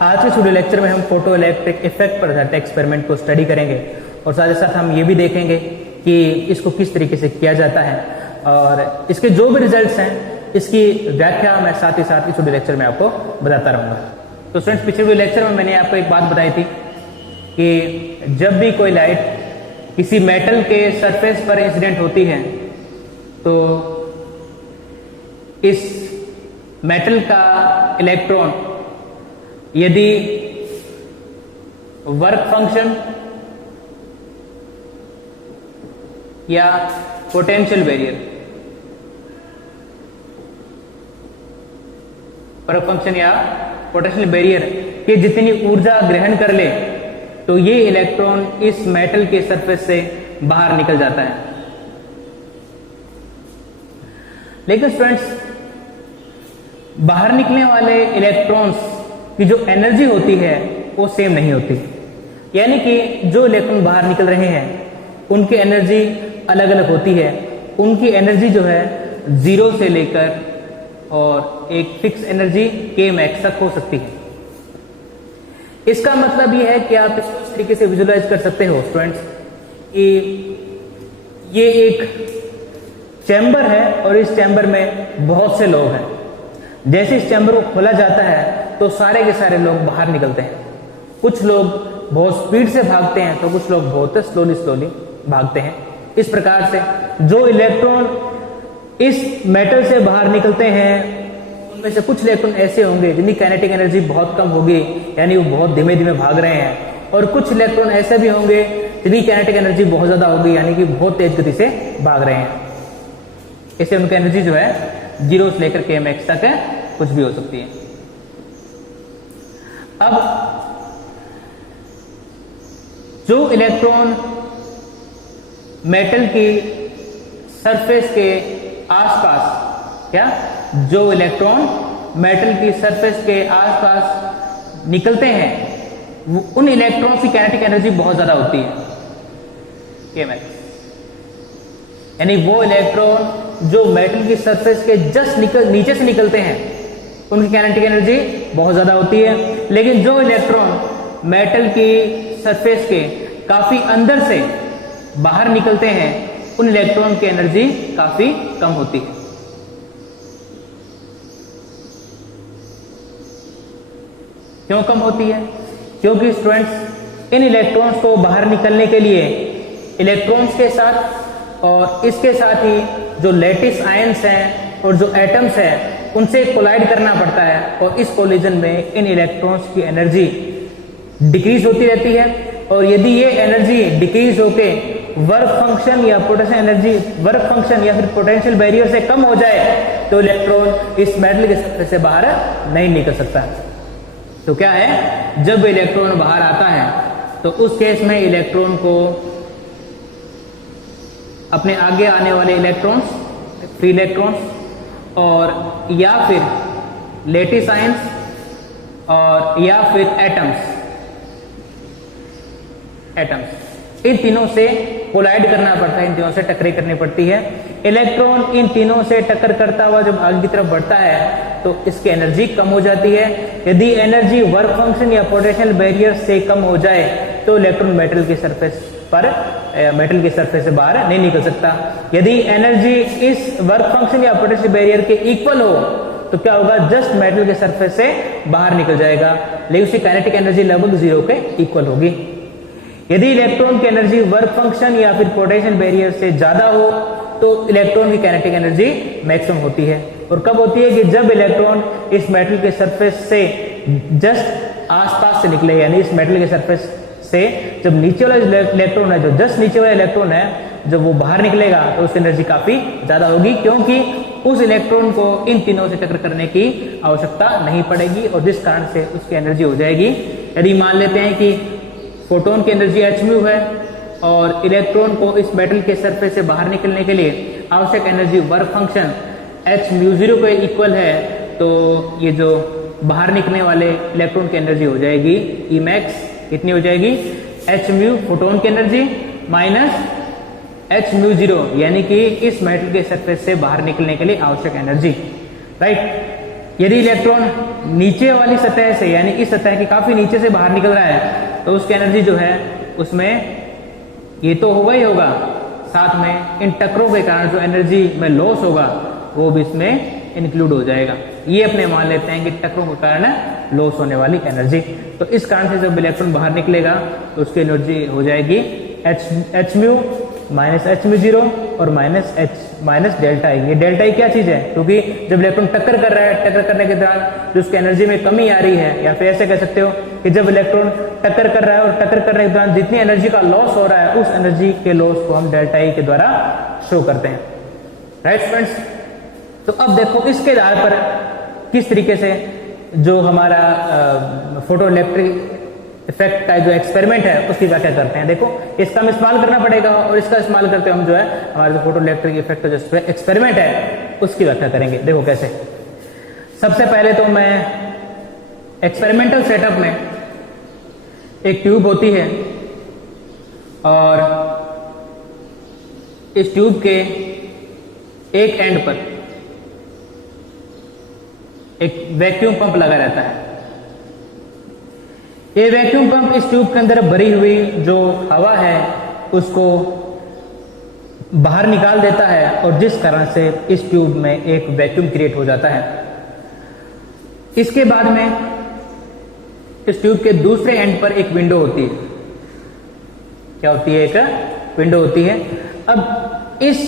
आज के studio lecture में हम फोटो इलेक्ट्रिक इफेक्ट पर आधारित एक्सपेरिमेंट को स्टडी करेंगे और साथ ही साथ हम ये भी देखेंगे कि इसको किस तरीके से किया जाता है और इसके जो भी रिजल्ट्स हैं इसकी व्याख्या मैं साथ ही साथ इस स्टूडियो लेक्चर में आपको बताता रहूंगा। तो स्टूडेंट्स, पिछले वीडियो लेक्चर में मैंने आपको एक बात बताई थी कि जब भी कोई लाइट किसी मेटल के सरफेस पर इंसिडेंट होती है तो इस मेटल का इलेक्ट्रॉन यदि वर्क फंक्शन या पोटेंशियल बैरियर वर्क फंक्शन या पोटेंशियल बैरियर के जितनी ऊर्जा ग्रहण कर ले तो ये इलेक्ट्रॉन इस मेटल के सरफेस से बाहर निकल जाता है। लेकिन स्टूडेंट्स, बाहर निकलने वाले इलेक्ट्रॉन्स की जो एनर्जी होती है वो सेम नहीं होती, यानी कि जो इलेक्ट्रॉन बाहर निकल रहे हैं उनकी एनर्जी अलग अलग होती है। उनकी एनर्जी जो है 0 से लेकर और एक फिक्स एनर्जी के मैक्स तक हो सकती है। इसका मतलब यह है कि आप इसको इस तरीके से विजुलाइज कर सकते हो स्टूडेंट्स कि ये एक चैम्बर है और इस चैम्बर में बहुत से लोग हैं। जैसे इस चैम्बर को खोला जाता है तो सारे के सारे लोग बाहर निकलते हैं। कुछ लोग बहुत स्पीड से भागते हैं तो कुछ लोग बहुत स्लोली भागते हैं। इस प्रकार से जो इलेक्ट्रॉन इस मेटल से बाहर निकलते हैं उनमें से कुछ इलेक्ट्रॉन ऐसे होंगे जिनकी काइनेटिक एनर्जी बहुत कम होगी, यानी वो बहुत धीमे धीमे भाग रहे हैं, और कुछ इलेक्ट्रॉन ऐसे भी होंगे जिनकी काइनेटिक एनर्जी बहुत ज्यादा होगी, यानी कि बहुत तेज गति से भाग रहे हैं। इससे उनकी एनर्जी जो है 0 से लेकर के मैक्स तक है, कुछ भी हो सकती है। अब जो इलेक्ट्रॉन मेटल की सरफेस के आसपास जो इलेक्ट्रॉन मेटल की सरफेस के आसपास निकलते हैं वो उन इलेक्ट्रॉन्स की काइनेटिक एनर्जी बहुत ज्यादा होती है, Kmax। यानी वो इलेक्ट्रॉन जो मेटल की सरफेस के जस्ट नीचे से निकलते हैं उनकी काइनेटिक एनर्जी बहुत ज्यादा होती है। लेकिन जो इलेक्ट्रॉन मेटल की सरफेस के काफी अंदर से बाहर निकलते हैं उन इलेक्ट्रॉन की एनर्जी काफी कम होती है। क्यों कम होती है? क्योंकि स्टूडेंट्स, इन इलेक्ट्रॉन्स को बाहर निकलने के लिए इलेक्ट्रॉन्स के साथ और इसके साथ ही जो लैटिस आयंस हैं और जो एटम्स हैं उनसे कोलाइड करना पड़ता है, और इस कोलिजन में इन इलेक्ट्रॉन्स की एनर्जी डिक्रीज होती रहती है। और यदि ये एनर्जी डिक्रीज होके वर्क फंक्शन या फिर पोटेंशियल बैरियर से कम हो जाए तो इलेक्ट्रॉन इस मेटल के सरफेस से बाहर नहीं निकल सकता। तो क्या है, जब इलेक्ट्रॉन बाहर आता है तो उस केस में इलेक्ट्रॉन को अपने आगे आने वाले इलेक्ट्रॉन्स, फ्री इलेक्ट्रॉन्स और या फिर लैटिस आयंस और या फिर एटम्स इन तीनों से कोलाइड करना पड़ता है, इन तीनों से टक्कर करनी पड़ती है। इलेक्ट्रॉन इन तीनों से टक्कर करता हुआ जब आगे की तरफ बढ़ता है तो इसकी एनर्जी कम हो जाती है। यदि एनर्जी वर्क फंक्शन या पोटेंशियल बैरियर से कम हो जाए तो इलेक्ट्रॉन मेटल के सरफेस से बाहर नहीं निकल सकता। यदि एनर्जी इस वर्क फंक्शन या पोटेंशियल बैरियर के इक्वल हो तो क्या होगा, जस्ट मेटल के सरफेस से बाहर निकल जाएगा, लेकिन उसकी काइनेटिक एनर्जी लगभग 0 के इक्वल होगी। यदि इलेक्ट्रॉन की एनर्जी वर्क फंक्शन या फिर पोटेंशियल बैरियर से ज्यादा हो तो इलेक्ट्रॉन की काइनेटिक एनर्जी मैक्सिमम होती है। और कब होती है कि जब इलेक्ट्रॉन इस मेटल के सरफेस से जस्ट आसपास से निकले, यानी इस मेटल के सरफेस से जब नीचे वाला इलेक्ट्रॉन है, जो जस्ट नीचे वाला इलेक्ट्रॉन है, जब वो बाहर निकलेगा तो उसकी एनर्जी काफी ज्यादा होगी, क्योंकि उस इलेक्ट्रॉन को इन तीनों से टक्कर करने की आवश्यकता नहीं पड़ेगी और जिस कारण से उसकी एनर्जी हो जाएगी। यदि मान लेते हैं कि फोटोन की एनर्जी hν है और इलेक्ट्रॉन को इस मेटल के सरफेस से बाहर निकलने के लिए आवश्यक एनर्जी वर्क फंक्शन hν0 के इक्वल है, तो ये जो बाहर निकलने वाले इलेक्ट्रॉन की एनर्जी हो जाएगी Emax। कितनी हो जाएगी? hν फोटोन की एनर्जी माइनस hν0, यानी कि इस मेटल के सरफेस से बाहर निकलने के लिए आवश्यक एनर्जी, राइट। यदि इलेक्ट्रॉन नीचे वाली सतह से यानी इस सतह के काफी नीचे से बाहर निकल रहा है तो उसकी एनर्जी जो है उसमें ये तो होगा ही होगा, साथ में इन टक्करों के कारण जो एनर्जी में लॉस होगा वो भी इसमें इंक्लूड हो जाएगा। ये अपने मान लेते हैं कि टक्करों के कारण लॉस होने वाली एनर्जी। तो इस कारण से जब इलेक्ट्रॉन बाहर निकलेगा तो उसकी एनर्जी हो जाएगी H mu minus H mu zero और minus H minus delta I. ये डेल्टा आई क्या चीज है? क्योंकि जब इलेक्ट्रॉन टक्कर कर रहा है, टक्कर करने के दौरान जो उसकी एनर्जी में कमी आ रही है, या फिर ऐसे कह सकते हो कि जब इलेक्ट्रॉन टक्कर कर रहा है और टक्कर करने के दौरान जितनी एनर्जी का लॉस हो रहा है उस एनर्जी के लॉस को हम डेल्टा आई के द्वारा शो करते हैं। राइट फ्रेंड्स, तो अब देखो इसके आधार पर किस तरीके से जो हमारा फोटो इलेक्ट्रिक इफेक्ट का जो एक्सपेरिमेंट है उसकी व्याख्या करते हैं। देखो इसका हम इस्तेमाल करना पड़ेगा और इसका इस्तेमाल करते हुए हम जो है हमारे जो फोटो इलेक्ट्रिक इफेक्ट का जो एक्सपेरिमेंट है उसकी व्याख्या करेंगे। देखो कैसे। सबसे पहले तो मैं एक्सपेरिमेंटल सेटअप में एक ट्यूब होती है और इस ट्यूब के एक एंड पर एक वैक्यूम पंप लगा रहता है। ये वैक्यूम पंप इस ट्यूब के अंदर भरी हुई जो हवा है उसको बाहर निकाल देता है और जिस कारण से इस ट्यूब में एक वैक्यूम क्रिएट हो जाता है। इसके बाद में इस ट्यूब के दूसरे एंड पर एक विंडो होती है। क्या होती है? एक विंडो होती है। अब इस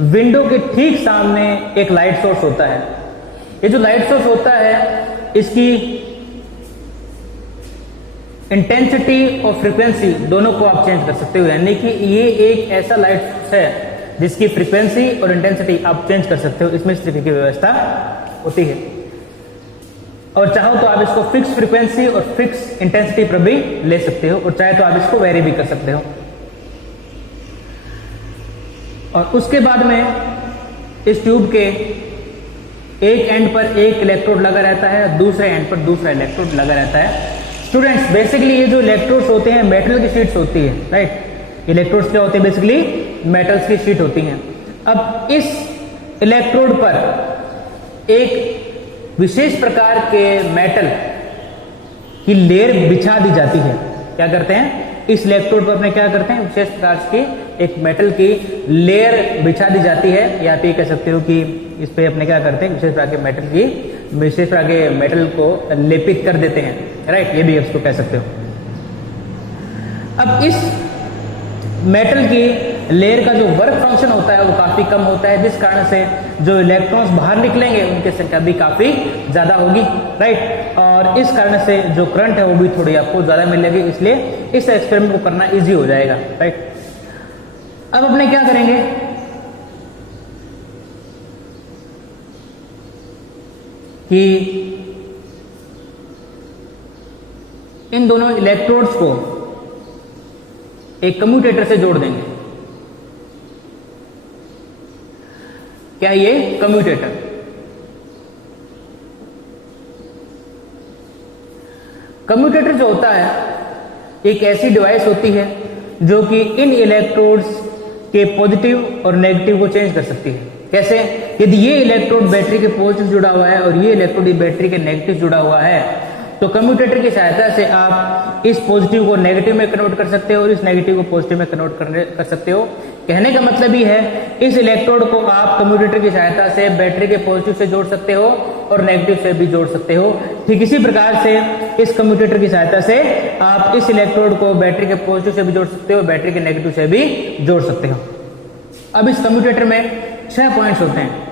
विंडो के ठीक सामने एक लाइट सोर्स होता है। ये जो लाइट सोर्स होता है इसकी इंटेंसिटी और फ्रीक्वेंसी दोनों को आप चेंज कर सकते हो, यानी कि ये एक ऐसा लाइट सोर्स है जिसकी फ्रीक्वेंसी और इंटेंसिटी आप चेंज कर सकते हो। इसमें इस तरीके की व्यवस्था होती है और चाहो तो आप इसको फिक्स फ्रीक्वेंसी और फिक्स इंटेंसिटी पर भी ले सकते हो और चाहे तो आप इसको वेरी भी कर सकते हो। और उसके बाद में इस ट्यूब के एक एंड पर एक इलेक्ट्रोड लगा रहता है, दूसरे एंड पर दूसरा इलेक्ट्रोड लगा रहता है। स्टूडेंट्स, बेसिकली ये जो इलेक्ट्रोड्स होते हैं मेटल की शीट्स होती है। राइट, इलेक्ट्रोड्स क्या होते हैं? बेसिकली मेटल्स की शीट होती हैं। अब इस इलेक्ट्रोड पर एक विशेष प्रकार के मेटल की लेयर बिछा दी जाती है। क्या करते हैं? इस इलेक्ट्रोड पर अपने क्या करते हैं? विशेष प्रकार की एक मेटल की लेयर बिछा दी जाती है, या आप ये कह सकते हो कि इस पे अपने क्या करते हैं? विशेष प्रकार के मेटल को लेपित कर देते हैं। राइट, ये भी इसको कह सकते हो। अब इस मेटल की लेयर का जो वर्क फंक्शन होता है वो काफी कम होता है, जिस कारण से जो इलेक्ट्रॉन्स बाहर निकलेंगे उनकी संख्या भी काफी ज्यादा होगी। राइट, और इस कारण से जो करंट है वो भी थोड़ी आपको ज्यादा मिलेगी, इसलिए इस एक्सपेरिमेंट को करना इजी हो जाएगा। राइट, अब अपने क्या करेंगे कि इन दोनों इलेक्ट्रोड्स को एक कम्यूटेटर से जोड़ देंगे। क्या ये कम्यूटेटर? कम्यूटेटर जो होता है एक ऐसी डिवाइस होती है जो कि इन इलेक्ट्रोड्स के पॉजिटिव और नेगेटिव को चेंज कर सकती है। कैसे? यदि ये इलेक्ट्रोड बैटरी के पॉजिटिव जुड़ा हुआ है और ये इलेक्ट्रोड बैटरी के नेगेटिव जुड़ा हुआ है तो कम्यूटेटर की सहायता से आप इस पॉजिटिव को नेगेटिव में कन्वर्ट कर सकते हो और इस नेगेटिव को पॉजिटिव में कन्वर्ट कर सकते हो। कहने का मतलब ही है इस इलेक्ट्रोड को आप कम्यूटेटर की सहायता से बैटरी के पॉजिटिव से जोड़ सकते हो और नेगेटिव से भी जोड़ सकते हो। ठीक इसी प्रकार से इस कम्यूटेटर की सहायता से आप इस इलेक्ट्रोड को बैटरी के पॉजिटिव से भी जोड़ सकते हो, बैटरी के नेगेटिव से भी जोड़ सकते हो। अब इस कम्यूटेटर में 6 पॉइंट्स होते हैं।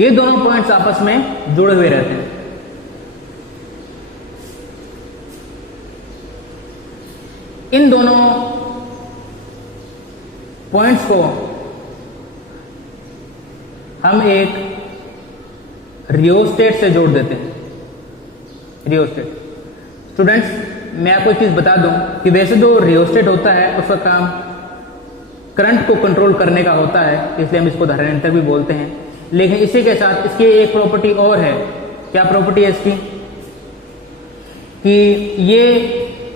ये दोनों पॉइंट्स आपस में जुड़े हुए रहते हैं। इन दोनों पॉइंट्स को हम एक रियोस्टेट से जोड़ देते हैं। रियोस्टेट, स्टूडेंट्स मैं आपको एक चीज बता दूं कि वैसे जो रियोस्टेट होता है उसका काम करंट को कंट्रोल करने का होता है, इसलिए हम इसको धारा नियंत्रक भी बोलते हैं। लेकिन इसी के साथ इसकी एक प्रॉपर्टी और है। क्या प्रॉपर्टी है इसकी? कि ये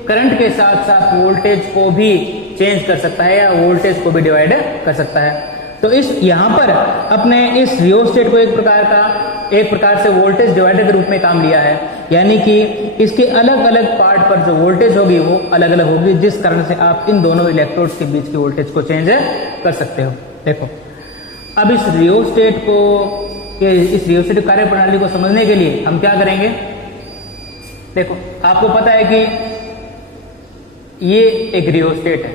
करंट के साथ साथ वोल्टेज को भी चेंज कर सकता है या वोल्टेज को भी डिवाइड कर सकता है। तो इस यहाँ पर अपने इस रियोस्टेट को एक प्रकार से वोल्टेज डिवाइडर के रूप में काम लिया है, यानी कि इसके अलग अलग पार्ट पर जो वोल्टेज होगी वो अलग अलग होगी, जिस कारण से आप इन दोनों इलेक्ट्रोड्स के बीच की वोल्टेज को चेंज कर सकते हो। देखो अब इस रियोस्टेट कार्य प्रणाली को समझने के लिए हम क्या करेंगे। देखो आपको पता है कि ये एक रियोस्टेट है,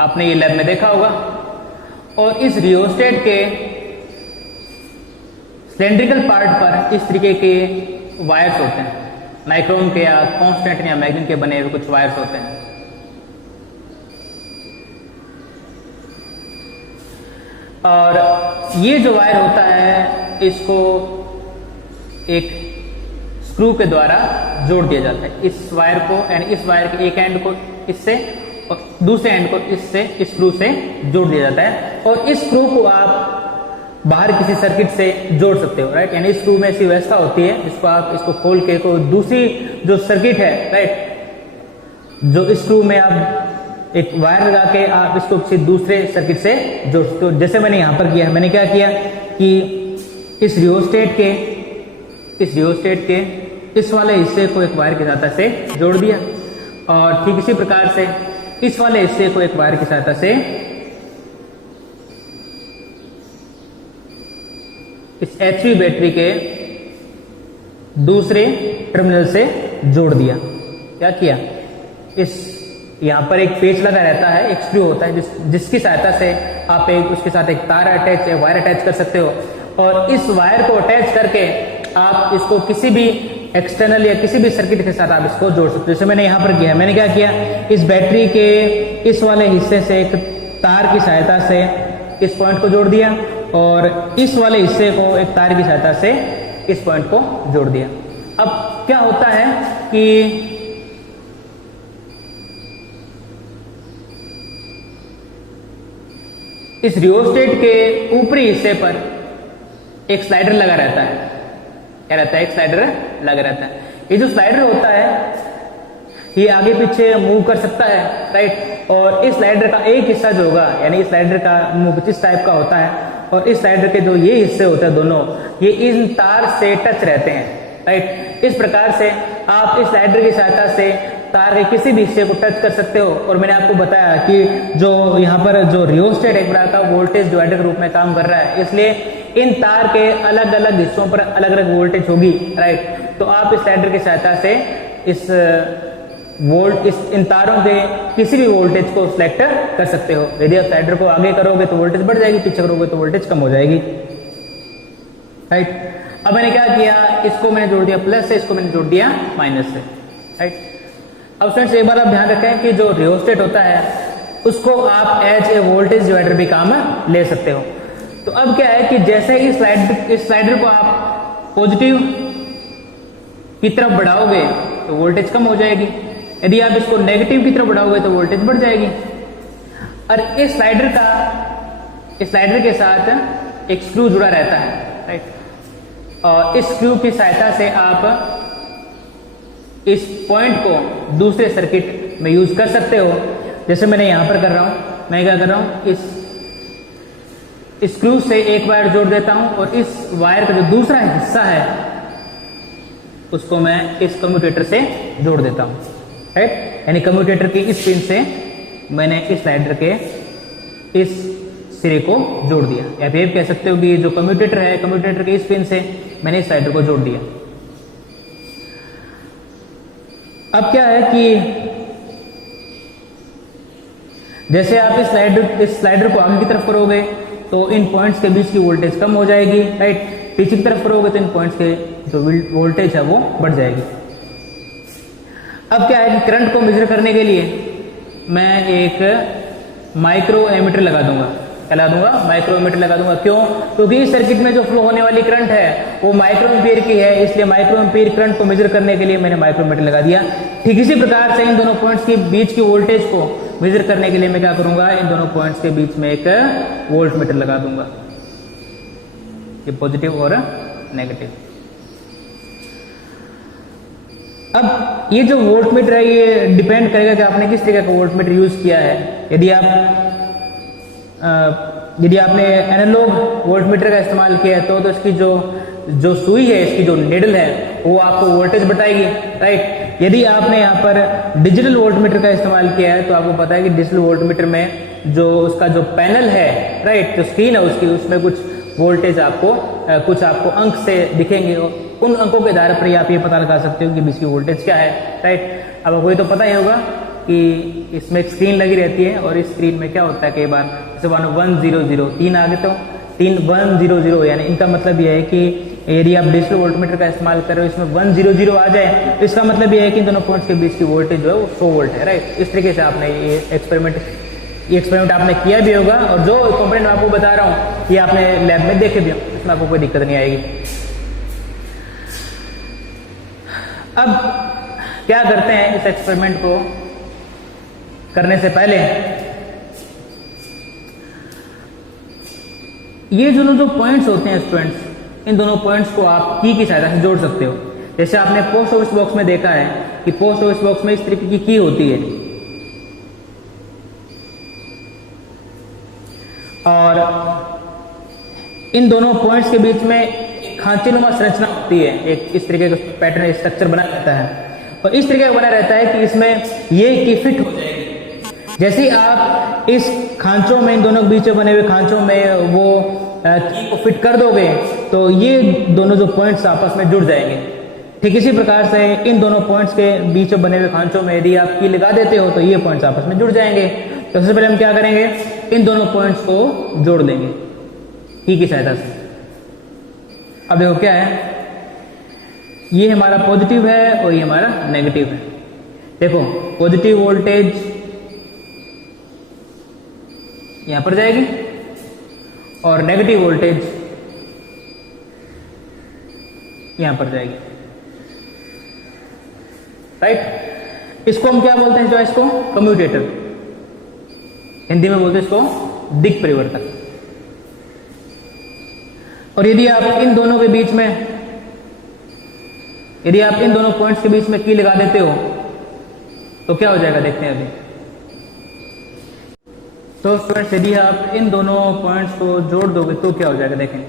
आपने ये लैब में देखा होगा, और इस रियोस्टेट के सिलेंड्रिकल पार्ट पर इस तरीके के वायर्स होते हैं, नाइक्रोम के या कांस्टेंट या मैग्नीन के बने हुए कुछ वायर्स होते हैं। और ये जो वायर होता है इसको एक स्क्रू के द्वारा जोड़ दिया जाता है। इस वायर को यानी इस वायर के एक एंड को इससे और दूसरे एंड को इससे स्क्रू से जोड़ दिया जाता है, और इस स्क्रू को आप बाहर किसी सर्किट से जोड़ सकते हो, राइट। यानी स्क्रू में ऐसी व्यवस्था होती है जिसको आप इसको खोल के को दूसरी जो सर्किट है, राइट, जो स्क्रू में आप एक वायर लगा के आप इसको किसी दूसरे सर्किट से जोड़ सकते हो। जैसे मैंने यहां पर किया, मैंने क्या किया कि इस रियोस्टेट के इस वाले हिस्से को एक वायर की सहायता से जोड़ दिया, और ठीक इसी प्रकार से इस वाले हिस्से को एक वायर की सहायता से इस HV बैटरी के दूसरे टर्मिनल से जोड़ दिया। क्या किया, इस यहां पर एक पेच लगा रहता है, एक स्क्रू होता है जिसकी सहायता से आप उसके साथ एक तार अटैच या वायर अटैच कर सकते हो, और इस वायर को अटैच करके आप इसको किसी भी एक्सटर्नल या किसी भी सर्किट के साथ आप इसको जोड़ सकते हो। जैसे मैंने यहां पर किया, मैंने क्या किया, इस बैटरी के इस वाले हिस्से से एक तार की सहायता से इस पॉइंट को जोड़ दिया, और इस वाले हिस्से को एक तार की सहायता से इस पॉइंट को जोड़ दिया। अब क्या होता है कि इस रियोस्टेट के ऊपरी हिस्से पर एक स्लाइडर लगा रहता है। क्या रहता है, एक स्लाइडर लगा रहता है। ये जो स्लाइडर होता है ये आगे पीछे मूव कर सकता है, राइट, और इस स्लाइडर का एक हिस्सा जो होगा, यानी इस स्लाइडर का मूव इस टाइप का होता है, और इस स्लाइडर के जो ये हिस्से होते हैं दोनों, ये इन तार से टच रहते हैं, राइट। इस प्रकार से आप इस स्लाइडर की सहायता से तार के किसी भी हिस्से को टच कर सकते हो। और मैंने आपको बताया कि जो यहाँ पर जो रियोस्टेट एक प्रकार का वोल्टेज डिवाइडर के रूप में काम कर रहा है, इसलिए इन तार के अलग अलग हिस्सों पर अलग अलग वोल्टेज होगी, राइट। तो आप इस स्लाइडर की सहायता से इन तारों के किसी भी वोल्टेज को सिलेक्ट कर सकते हो। यदि आप स्लाइडर को आगे करोगे तो वोल्टेज बढ़ जाएगी, पीछे करोगे तो वोल्टेज कम हो जाएगी, राइट। अब मैंने क्या किया, इसको मैंने जोड़ दिया प्लस से, इसको मैंने जोड़ दिया माइनस से, राइट। अब फ्रेंड्स एक बार आप ध्यान रखें कि जो रियोस्टेट होता है उसको आप एज ए वोल्टेज डिवाइडर भी काम ले सकते हो। तो अब क्या है कि जैसे इस स्लाइडर को आप पॉजिटिव की तरफ बढ़ाओगे तो वोल्टेज कम हो जाएगी, यदि आप इसको नेगेटिव की तरफ बढ़ाओगे तो वोल्टेज बढ़ जाएगी। और इस स्लाइडर के साथ एक स्क्रू जुड़ा रहता है, राइट, और इस स्क्रू की सहायता से आप इस पॉइंट को दूसरे सर्किट में यूज कर सकते हो। जैसे मैंने यहां पर कर रहा हूं, मैं क्या कर रहा हूं, इस स्क्रू से एक वायर जोड़ देता हूं, और इस वायर का जो दूसरा हिस्सा है उसको मैं इस कम्यूटेटर से जोड़ देता हूं, राइट। यानी कम्यूटेटर की इस पिन से मैंने इस स्लाइडर के इस सिरे को जोड़ दिया, या फिर कह सकते हो कि जो कम्यूटेटर है, कम्यूटेटर के इस पिन से मैंने इस स्लाइडर को जोड़ दिया। अब क्या है कि जैसे आप इस स्लाइडर को आगे की तरफ करोगे तो इन पॉइंट्स के बीच की वोल्टेज कम हो जाएगी, राइट। पीछे की तरफ करोगे तो इन पॉइंट्स के जो वोल्टेज है वो बढ़ जाएगी। अब क्या है कि करंट को मेजर करने के लिए मैं एक माइक्रो एमीटर लगा दूंगा। माइक्रो एमीटर लगा दूंगा। क्यों? क्योंकि इस सर्किट में जो फ्लो होने वाली करंट है वो माइक्रो एम्पीयर की है, इसलिए माइक्रो एम्पीयर करंट को मेजर करने के लिए मैंने माइक्रो एमीटर लगा दिया। ठीक इसी प्रकार से इन दोनों पॉइंट्स के बीच की वोल्टेज को मेजर करने के लिए मैं क्या करूंगा, इन दोनों पॉइंट्स के बीच में एक वोल्ट मीटर लगा दूंगा, ये पॉजिटिव और नेगेटिव। अब ये जो वोल्ट मीटर है ये डिपेंड करेगा कि आपने किस तरीके का वोल्ट मीटर यूज किया है। यदि आपने एनालॉग वोल्ट मीटर का इस्तेमाल किया है तो इसकी जो सुई है, इसकी जो निडल है वो आपको वोल्टेज बताएगी, राइट। यदि आपने यहाँ पर डिजिटल वोल्ट मीटर का इस्तेमाल किया है तो आपको पता है कि डिजिटल वोल्ट मीटर में जो उसका जो पैनल है, राइट, जो स्क्रीन है उसकी, उसमें कुछ वोल्टेज आपको कुछ आपको अंक से दिखेंगे। उन अंकों के आधार पर आप ये पता लगा सकते हो कि इसकी वोल्टेज क्या है, राइट। अब आपको ये तो पता ही होगा कि इसमें एक स्क्रीन लगी रहती है और इस स्क्रीन में क्या होता है, कई बार जैसे 100 3 आ गए तो 3100, यानी इनका मतलब यह है कि यदि आप डिजिटल वोल्टमीटर का इस्तेमाल कर रहे हो इसमें 100 आ जाए तो इसका मतलब यह है कि इन दोनों पॉइंट्स के बीच की वोल्टेज जो है वो 100 वोल्ट है, राइट। इस तरीके से आपने ये एक्सपेरिमेंट आपने किया भी होगा और जो कंपोनेंट आपको बता रहा हूँ ये आपने लैब में देखे भी होंगे, इसमें आपको कोई दिक्कत नहीं आएगी। अब क्या करते हैं, इस एक्सपेरिमेंट को करने से पहले ये जो पॉइंट्स होते हैं स्टूडेंट्स, इन दोनों पॉइंट्स को आप की सहायता से जोड़ सकते हो। जैसे आपने पोस्ट ऑफिस बॉक्स में देखा है कि पोस्ट ऑफिस बॉक्स में इस तरीके की होती है और इन दोनों पॉइंट्स के बीच में खांचीनुमा संरचना होती है, एक इस तरीके का पैटर्न स्ट्रक्चर बना रहता है और इस तरीके का बना रहता है कि इसमें ये की फिट हो जाएगी। जैसे ही आप इस खांचों में, इन दोनों के बीच में बने हुए खांचों में वो की को फिट कर दोगे तो ये दोनों जो पॉइंट्स आपस में जुड़ जाएंगे। ठीक इसी प्रकार से इन दोनों पॉइंट्स के बीच में बने हुए खांचों में यदि आप की लगा देते हो तो ये पॉइंट्स आपस में जुड़ जाएंगे। तो सबसे पहले हम क्या करेंगे, इन दोनों पॉइंट्स को जोड़ देंगे की सहायता से। अब देखो क्या है, ये हमारा पॉजिटिव है और ये हमारा नेगेटिव है। देखो पॉजिटिव वोल्टेज यहां पर जाएगी और नेगेटिव वोल्टेज यहां पर जाएगी, राइट। इसको हम क्या बोलते हैं, जो इसको कम्यूटेटर, हिंदी में बोलते हैं इसको दिक् परिवर्तक। और यदि आप इन दोनों के बीच में, यदि आप इन दोनों पॉइंट्स के बीच में की लगा देते हो तो क्या हो जाएगा, देखते हैं अभी। तो स्टूडेंट्स यदि आप इन दोनों पॉइंट्स को जोड़ दोगे तो क्या हो जाएगा, देखें।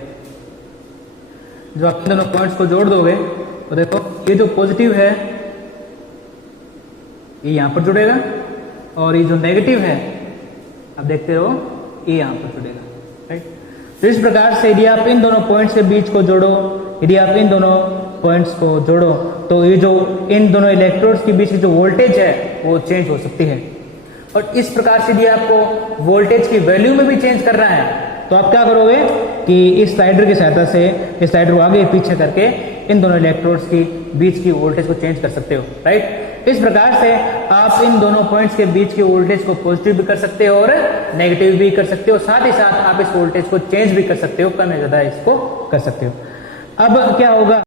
जो आप इन दोनों पॉइंट्स को जोड़ दोगे तो देखो ये जो पॉजिटिव है ये यहां पर जुड़ेगा और ये जो नेगेटिव है आप देखते रहो ये यहां पर जुड़ेगा, राइट। तो इस प्रकार से यदि आप इन दोनों पॉइंट्स के बीच को जोड़ो, यदि आप इन दोनों पॉइंट्स को जोड़ो तो ये जो इन दोनों इलेक्ट्रोड्स के बीच की जो वोल्टेज है वो चेंज हो सकती है। और इस प्रकार से यदि आपको वोल्टेज की वैल्यू में भी चेंज करना है तो आप क्या करोगे कि इस स्लाइडर की सहायता से, इस स्लाइडर को आगे पीछे करके इन दोनों इलेक्ट्रोड्स की बीच की वोल्टेज को चेंज कर सकते हो, राइट। इस प्रकार से आप इन दोनों पॉइंट्स के बीच की वोल्टेज को पॉजिटिव भी कर सकते हो और नेगेटिव भी कर सकते हो। साथ ही साथ आप इस वोल्टेज को चेंज भी कर सकते हो, कम या ज्यादा इसको कर सकते हो। अब क्या होगा,